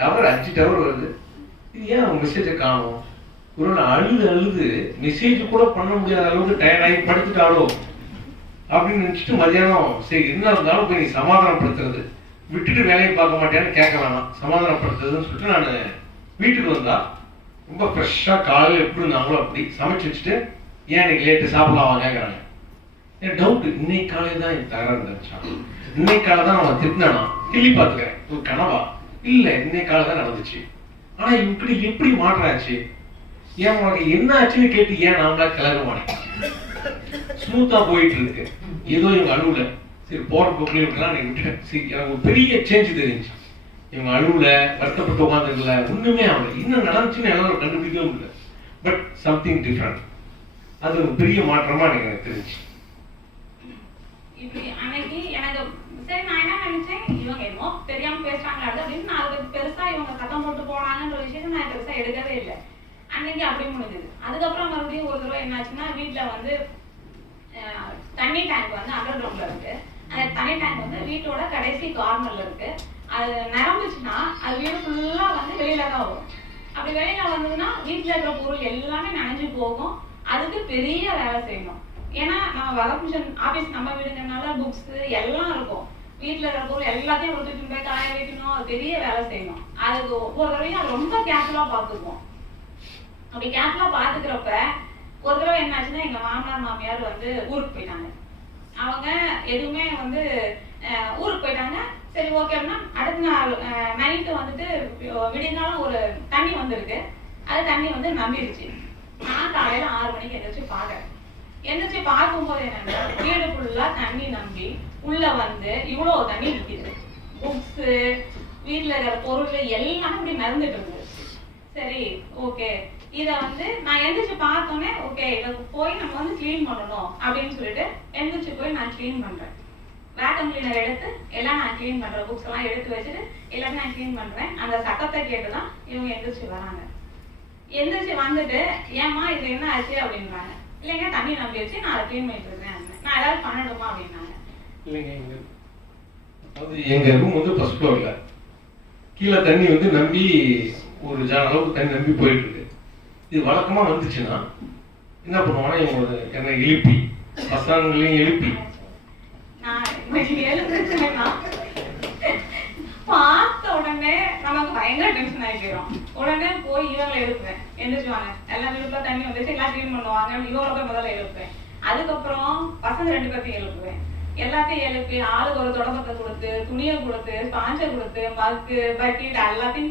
Tower 5 tower வருது, இது ஏன் அவங்க மெசேஜை காணும்? ஒரு அழுது மெசேஜ் கூட பண்ண முடியாத அளவுக்கு டயர்டாகி படுத்துட்டாலோ அப்படின்னு நினச்சிட்டு மதியானம் சரி என்ன இருந்தாலும் போய் நீ சமாதானப்படுத்துறது, விட்டுட்டு வேலையை பார்க்க மாட்டேன்னு கேட்க வேணாம், சமாதானப்படுத்துறதுன்னு சொல்லிட்டு நான் வீட்டுக்கு வந்தா ரொம்ப ஃப்ரெஷ்ஷாக காலையில் எப்படி இருந்தாங்களோ அப்படி சமைச்சு வச்சுட்டு ஏன் இன்னைக்கு லேட்டு சாப்பிடலாம் கேட்குறாங்க. என் டவுட், இன்னைக்கு காலையில் தான் எனக்கு தகராறு இருந்துச்சான், இன்னைக்கு காலை தான் அவன் திட்டினானா, கிள்ளி பார்த்துக்கிறேன் ஒரு கனவா, இல்லை இன்னைக்கு காலை தான் நடந்துச்சு. ஆனா இப்படி எப்படி மாற்றாச்சு, ஏன் உனக்கு என்ன ஆச்சுன்னு கேட்டு ஏன் நாமளா கிளற மாட்டேன், ஸ்மூத்தா போயிட்டு இருக்கு. ஏதோ இவங்க அழுவுல சரி போற போக்குல இருக்கலாம் எனக்கு ஒரு பெரிய சேஞ்ச் தெரிஞ்சு. இவங்க அழுவுல வருத்தப்பட்டு உட்காந்துருக்கல, ஒண்ணுமே ஆகல, இன்னும் நடந்துச்சுன்னு எல்லாரும் கண்டுபிடிக்கவும் இல்லை. பட் சம்திங் டிஃப்ரெண்ட், அது ஒரு பெரிய மாற்றமா எனக்கு தெரிஞ்சு. இப்படி அன்னைக்கு எனக்கு சரி நான் என்ன நினைச்சேன், இவங்க என்னமோ தெரியாம பேசுறாங்க அப்படின்னு நான் அதை பெருசா இவங்க சத்தம் போட்டு போனாங்கன்ற விஷயத்த நான் பெருசா எடுக்கவே இல்லை. அன்னைக்கு அப்படி முடிஞ்சது. அதுக்கப்புறம் மறுபடியும் ஒரு தடவை என்னாச்சுன்னா வீட்டுல வந்து தண்ணி டேங்க் வந்து அண்டர் கிரவுண்ட்ல இருக்கு. அந்த தண்ணி டேங்க் வந்து வீட்டோட கடைசி கார்னர்ல இருக்கு. அது நிரம்புச்சுன்னா அது வீடு ஃபுல்லா வந்து வெளியில தான் வரும். அப்படி வெளியில வந்ததுன்னா வீட்டுல இருக்கிற பொருள் எல்லாமே நனைஞ்சு போகும். அதுக்கு பெரிய வேலை செய்யணும். ஏன்னா நம்ம வகமிஷன் ஆபீஸ் நம்ம வீடுங்கிறதுனால புக்ஸ் எல்லாம் இருக்கும். வீட்டுல இருக்கிற பொருள் எல்லாத்தையும் ஒருத்தருக்கு போய் காய வைக்கணும், அது பெரிய வேலை செய்யணும். அதுக்கு ஒவ்வொரு தடவையும் அது ரொம்ப கேர்ஃபுல்லா பார்த்துக்குவோம். அப்படி கேர்ஃபுல்லா பாத்துக்கிறப்ப ஒரு தடவை என்னாச்சுன்னா எங்க மாமனார் மாமியார் வந்து ஊருக்கு போயிட்டாங்க. அவங்க எதுவுமே வந்து ஊருக்கு போயிட்டாங்க. சரி ஓகே அப்படின்னா அடுத்த நாள் நைட்டு வந்துட்டு விடியனாலும் ஒரு தண்ணி வந்திருக்கு. அது தண்ணி வந்து நம்பிடுச்சு. நான் காலையில 6 மணிக்கு எந்திரிச்சு பாக்குறேன். எந்திரிச்சு பார்க்கும்போது என்னன்னா வீடு ஃபுல்லா தண்ணி நம்பி உள்ள வந்து இவ்வளவு தண்ணி நிற்கிது. புக்ஸ் வீட்டுல இருக்கிற பொருள் எல்லாமே இப்படி மறந்துட்டு இருந்தது. சரி ஓகே, இத வந்து நான் எந்திரிச்சு பார்த்தோன்னே ஓகே இதை போய் நம்ம வந்து கிளீன் பண்ணணும் அப்படின்னு சொல்லிட்டு எந்திரிச்சு போய் நான் கிளீன் பண்றேன். வேக்கம் கிளீனர் எடுத்து எல்லாம் நான் கிளீன் பண்றேன். புக்ஸ் எல்லாம் எடுத்து வச்சுட்டு எல்லாத்தையும் நான் கிளீன் பண்றேன். அந்த சத்தத்தை கேட்டுதான் இவங்க எந்திரிச்சு வராங்க. எந்திரிச்சு வந்துட்டு ஏமா இது என்ன ஆச்சு அப்படின்றாங்க. இல்லைங்க தண்ணி நம்பி வச்சு நான் அதை கிளீன் பண்ணிட்டு இருக்கேன், நான் ஏதாவது பண்ணணுமா அப்படின்னாங்க. இல்லைங்க, எங்க ரூம் வந்து ஃபர்ஸ்ட் ஃப்ளோர்ல, கீழே தண்ணி வந்து நம்பி ஒரு ஜான் அளவுக்கு தண்ணி நம்பி போயிட்டு இருக்கு. இது வழக்கமா வந்துச்சுன்னா என்ன பண்ணுவாங்கன்னா இவங்க என்ன எழுப்பி பசங்களையும் எழுப்பி பார்த்த உடனே நமக்கு பயங்கர டென்ஷன் ஆகி போயிடும். உடனே போய் இவங்களை எழுப்புவேன், எந்திரிச்சுவாங்க. எல்லாம் வீட்டுல தண்ணி வந்துச்சு, எல்லாம் கிளீன் பண்ணுவாங்க. இவங்களை போய் முதல்ல எழுப்புவேன். அதுக்கப்புறம் பசங்க 2 பேர்த்தையும் எழுப்புவேன். எல்லாத்தையும் எழுப்பி ஆளுக்கு ஒரு தொடப்பத்தை கொடுத்து, துணியை கொடுத்து, ஸ்பாஞ்சை கொடுத்து, மக்கு பக்கெட் எல்லாத்தையும்